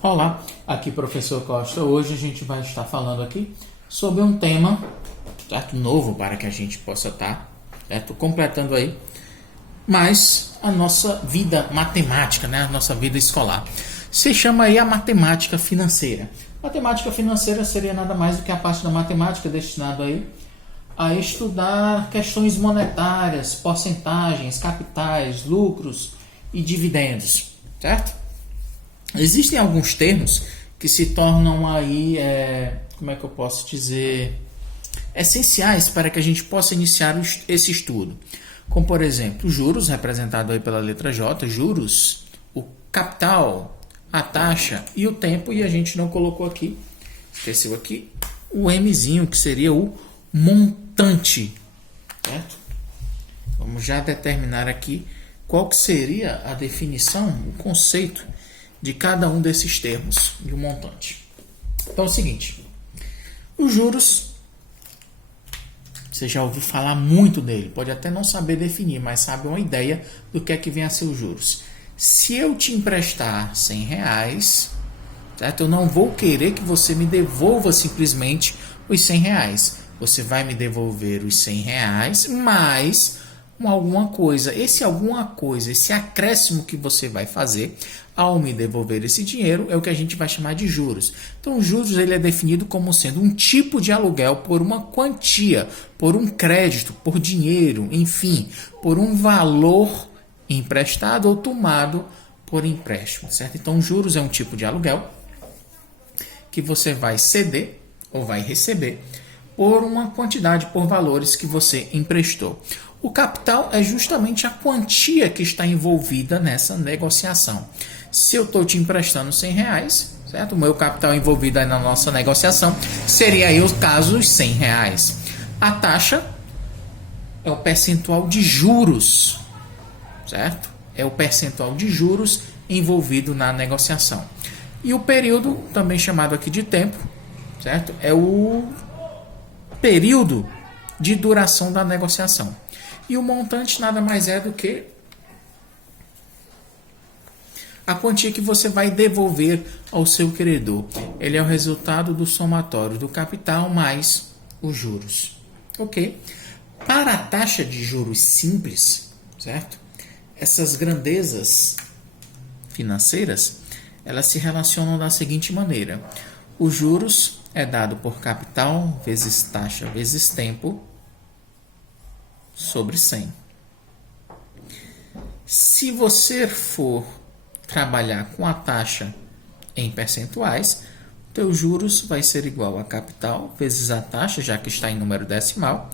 Olá, aqui professor Costa. Hoje a gente vai estar falando aqui sobre um tema, certo, novo para que a gente possa estar, certo, completando aí mais a nossa vida matemática, né, a nossa vida escolar. Se chama aí a matemática financeira. Matemática financeira seria nada mais do que a parte da matemática destinada aí a estudar questões monetárias, porcentagens, capitais, lucros e dividendos, certo? Existem alguns termos que se tornam aí, como é que eu posso dizer, essenciais para que a gente possa iniciar esse estudo. Como, por exemplo, juros, representado aí pela letra J, juros, o capital, a taxa e o tempo, e a gente não colocou aqui, esqueceu aqui, o Mzinho, que seria o montante, certo? Vamos já determinar aqui qual que seria a definição, o conceito de cada um desses termos de um montante. Então é o seguinte, os juros, você já ouviu falar muito dele, pode até não saber definir, mas sabe uma ideia do que é que vem a ser os juros. Se eu te emprestar R$100, certo? Eu não vou querer que você me devolva simplesmente os R$100. Você vai me devolver os R$100 mais alguma coisa. Esse alguma coisa, esse acréscimo que você vai fazer ao me devolver esse dinheiro é o que a gente vai chamar de juros. Então, juros ele é definido como sendo um tipo de aluguel por uma quantia, por um crédito, por dinheiro, enfim, por um valor emprestado ou tomado por empréstimo, certo? Então, juros é um tipo de aluguel que você vai ceder ou vai receber por uma quantidade, por valores que você emprestou. O capital é justamente a quantia que está envolvida nessa negociação. Se eu estou te emprestando R$100, certo? O meu capital envolvido aí na nossa negociação seria aí o caso dos R$100. A taxa é o percentual de juros, certo? É o percentual de juros envolvido na negociação. E o período, também chamado aqui de tempo, certo? É o período de duração da negociação. E o montante nada mais é do que a quantia que você vai devolver ao seu credor. Ele é o resultado do somatório do capital mais os juros. Ok? Para a taxa de juros simples, certo? Essas grandezas financeiras, elas se relacionam da seguinte maneira. Os juros é dado por capital vezes taxa vezes tempo sobre 100. Se você for trabalhar com a taxa em percentuais, teus juros vai ser igual a capital vezes a taxa, já que está em número decimal,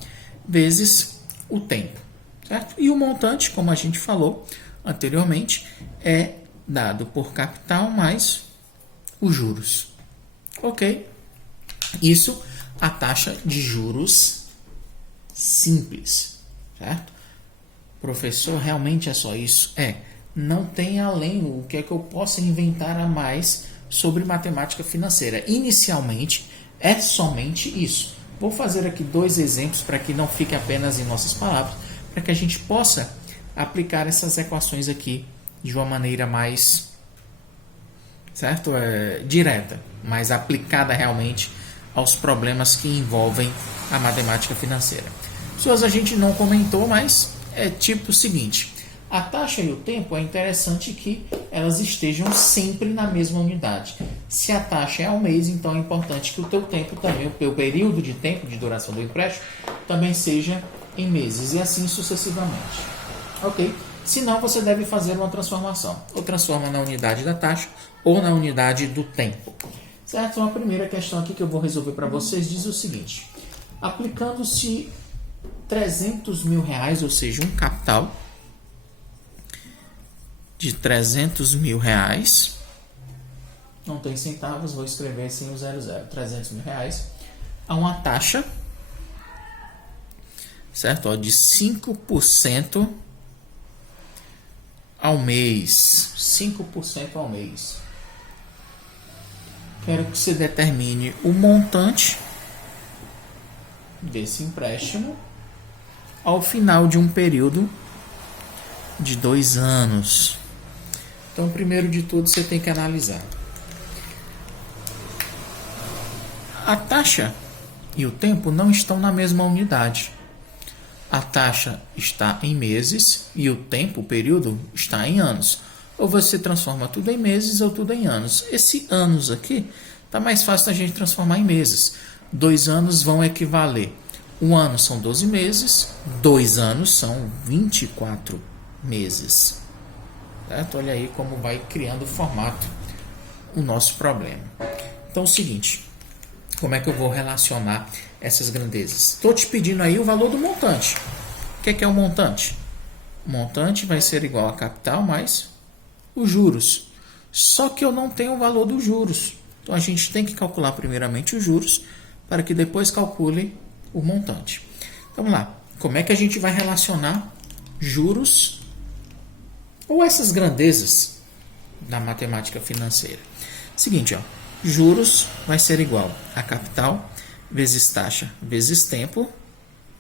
vezes o tempo, certo? E o montante, como a gente falou anteriormente, é dado por capital mais os juros. Ok? Isso a taxa de juros simples, certo? Professor, realmente é só isso? Não tem além o que é que eu possa inventar a mais sobre matemática financeira. Inicialmente, é somente isso. Vou fazer aqui 2 exemplos para que não fique apenas em nossas palavras, para que a gente possa aplicar essas equações aqui de uma maneira mais, certo? Direta, mais aplicada realmente aos problemas que envolvem a matemática financeira. Pessoas, a gente não comentou, mas é tipo o seguinte. A taxa e o tempo é interessante que elas estejam sempre na mesma unidade. Se a taxa é ao mês, então é importante que o teu tempo também, o teu período de tempo de duração do empréstimo, também seja em meses e assim sucessivamente. Ok? Senão você deve fazer uma transformação. Ou transforma na unidade da taxa ou na unidade do tempo. Certo? Então a primeira questão aqui que eu vou resolver para vocês diz o seguinte. Aplicando-se R$300.000, ou seja, um capital de R$300.000, não tem centavos, vou escrever sem o 00, R$300.000, a uma taxa, certo? De 5% ao mês. 5% ao mês. Quero que você determine o montante desse empréstimo ao final de um período de 2 anos. Então, primeiro de tudo, você tem que analisar A taxa e o tempo não estão na mesma unidade. A taxa está em meses e o tempo, o período, está em anos. Ou você transforma tudo em meses ou tudo em anos. Esse anos aqui está mais fácil da gente transformar em meses. 2 anos vão equivaler. Um ano são 12 meses, 2 anos são 24 meses. Certo? Olha aí como vai criando o formato o nosso problema. Então é o seguinte, como é que eu vou relacionar essas grandezas? Estou te pedindo aí o valor do montante. O que é o montante? O montante vai ser igual a capital mais os juros. Só que eu não tenho o valor dos juros. Então a gente tem que calcular primeiramente os juros para que depois calcule o montante. Então, vamos lá. Como é que a gente vai relacionar juros ou essas grandezas da matemática financeira? Seguinte, ó, juros vai ser igual a capital vezes taxa vezes tempo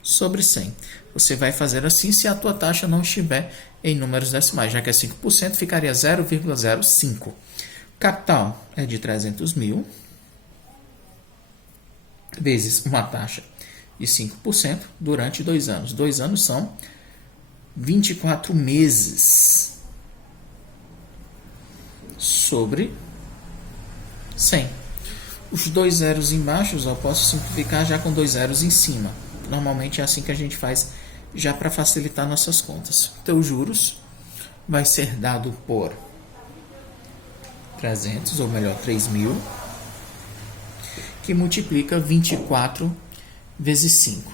sobre 100. Você vai fazer assim se a tua taxa não estiver em números decimais, já que é 5%, ficaria 0,05. Capital é de 300 mil, vezes uma taxa de 5% durante 2 anos. 2 anos são 24 meses sobre 100. Os 2 zeros embaixo eu posso simplificar já com 2 zeros em cima. Normalmente é assim que a gente faz já para facilitar nossas contas. Então, os juros vai ser dado por 300, ou melhor, 3.000, que multiplica 24 vezes 5.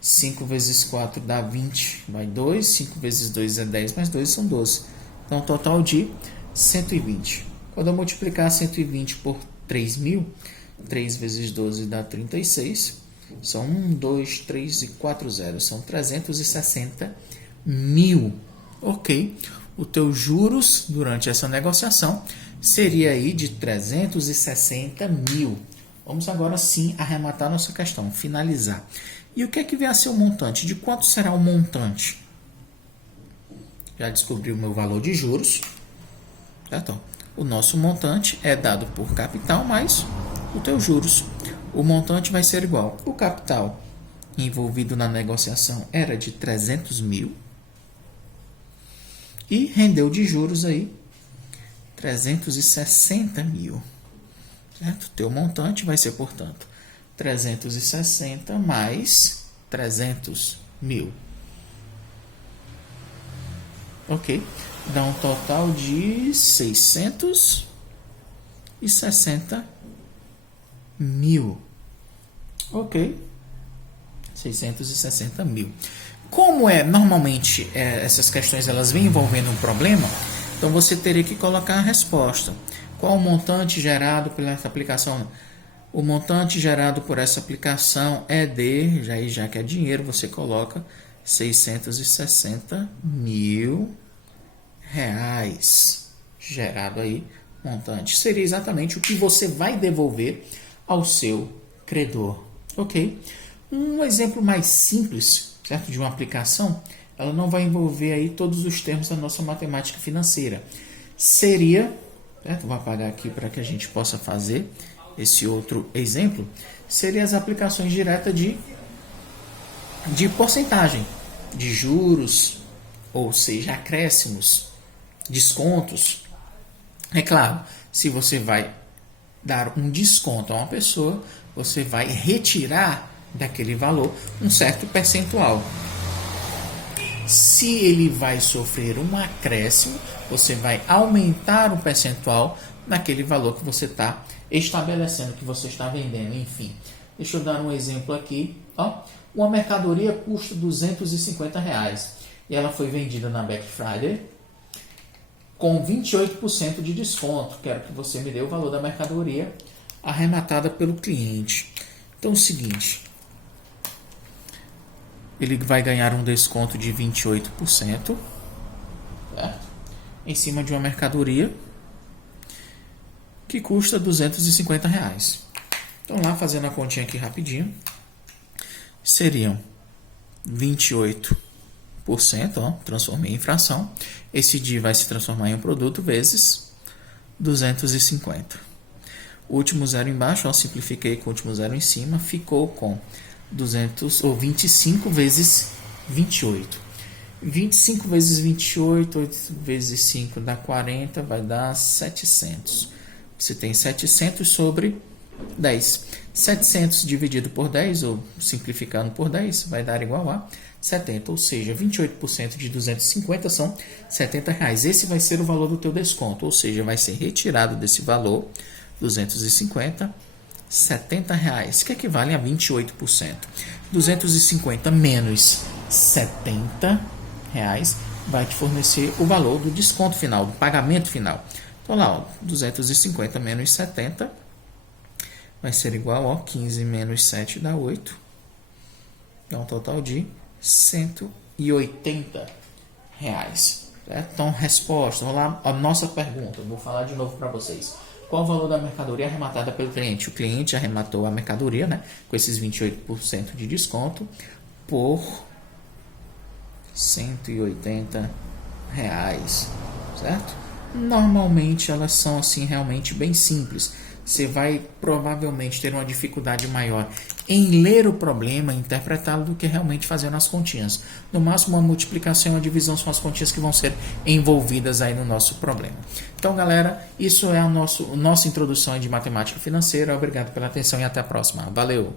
5 vezes 4 dá 20, vai 2. 5 vezes 2 é 10, mais 2 são 12. Então, total de 120. Quando eu multiplicar 120 por 3.000, 3 vezes 12 dá 36. São 1, 2, 3 e 4 zeros. São 360 mil. Ok. O teu juros durante essa negociação seria aí de 360 mil. Vamos agora sim arrematar nossa questão, finalizar. E o que é que vem a ser o montante? De quanto será o montante? Já descobri o meu valor de juros. Certo? O nosso montante é dado por capital mais o teu juros. O montante vai ser igual. O capital envolvido na negociação era de 300 mil. E rendeu de juros aí 360 mil. Certo? Teu montante vai ser, portanto, 360 mais 300 mil. Ok? Dá um total de 660 mil. Ok? 660 mil. Como normalmente essas questões elas vêm envolvendo um problema, então você teria que colocar a resposta. Qual o montante gerado por essa aplicação? O montante gerado por essa aplicação é de, já que é dinheiro, você coloca 660 mil reais. Gerado aí, montante. Seria exatamente o que você vai devolver ao seu credor. Ok? Um exemplo mais simples, certo? De uma aplicação, ela não vai envolver aí todos os termos da nossa matemática financeira. Seria, certo? Vou apagar aqui para que a gente possa fazer esse outro exemplo. Seria as aplicações diretas de porcentagem, de juros, ou seja, acréscimos, descontos. É claro, se você vai dar um desconto a uma pessoa, você vai retirar daquele valor um certo percentual. Se ele vai sofrer um acréscimo, você vai aumentar o percentual naquele valor que você está estabelecendo, que você está vendendo, enfim. Deixa eu dar um exemplo aqui. Ó, uma mercadoria custa R$250 e ela foi vendida na Black Friday com 28% de desconto. Quero que você me dê o valor da mercadoria arrematada pelo cliente. Então é o seguinte, ele vai ganhar um desconto de 28%, certo? Em cima de uma mercadoria que custa R$250. Então lá, fazendo a continha aqui rapidinho, seriam 28%, ó, transformei em fração. Esse dia vai se transformar em um produto vezes 250. O último zero embaixo, ó, simplifiquei com o último zero em cima, ficou com 200, ou 25 vezes 28. 25 vezes 28, 8 vezes 5 dá 40, vai dar 700. Você tem 700 sobre 10. 700 dividido por 10, ou simplificando por 10, vai dar igual a 70, ou seja, 28% de 250 são R$70. Esse vai ser o valor do teu desconto, ou seja, vai ser retirado desse valor, 250, R$70, que equivale a 28%. 250 menos R$70 vai te fornecer o valor do desconto final, do pagamento final. Então lá, ó, 250 menos 70 vai ser igual a 15 menos 7 dá 8. Dá um total de R$180. Certo? Então, resposta. Vamos lá, a nossa pergunta. Vou falar de novo para vocês. Qual o valor da mercadoria arrematada pelo cliente? O cliente arrematou a mercadoria, né, com esses 28% de desconto por R$180, certo? Normalmente elas são assim realmente bem simples. Você vai provavelmente ter uma dificuldade maior em ler o problema, interpretá-lo, do que realmente fazendo as continhas. No máximo, uma multiplicação e uma divisão são as continhas que vão ser envolvidas aí no nosso problema. Então, galera, isso é a nossa introdução de matemática financeira. Obrigado pela atenção e até a próxima. Valeu!